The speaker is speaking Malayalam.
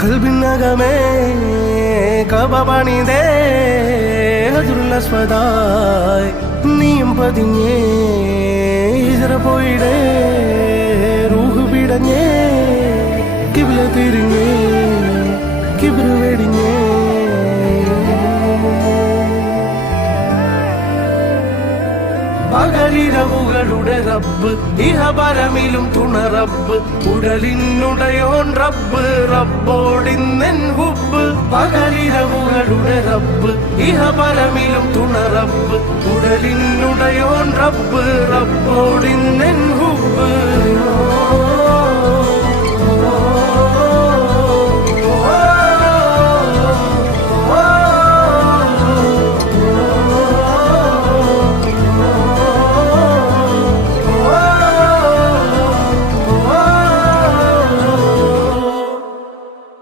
കൽബിനകമേ കബപണിതേ ഹജറുൽ നീയും പതിഞ്ഞേ ഹിജറ പോയിടേ റൂഹ് പിടഞ്ഞേ കിബില തിരിഞ്ഞേ കിബിറ് വെടിഞ്ഞേ പകലിരവുകളുടെ റബ്ബ് ഇഹപരമിലും തുണ റബ്ബ് ഉടലിനുടയോൻ റബ്ബ് റബ്ബോടിന്നെൻ ഹുബ്ബ് പകലിരവുകളുടെ റബ്ബ് ഇഹപരമിലും തുണ റബ്ബ് ഉടലിനുടയോൻ റബ്ബ് റബ്ബോടിന്നെൻ ഹുബ്ബ്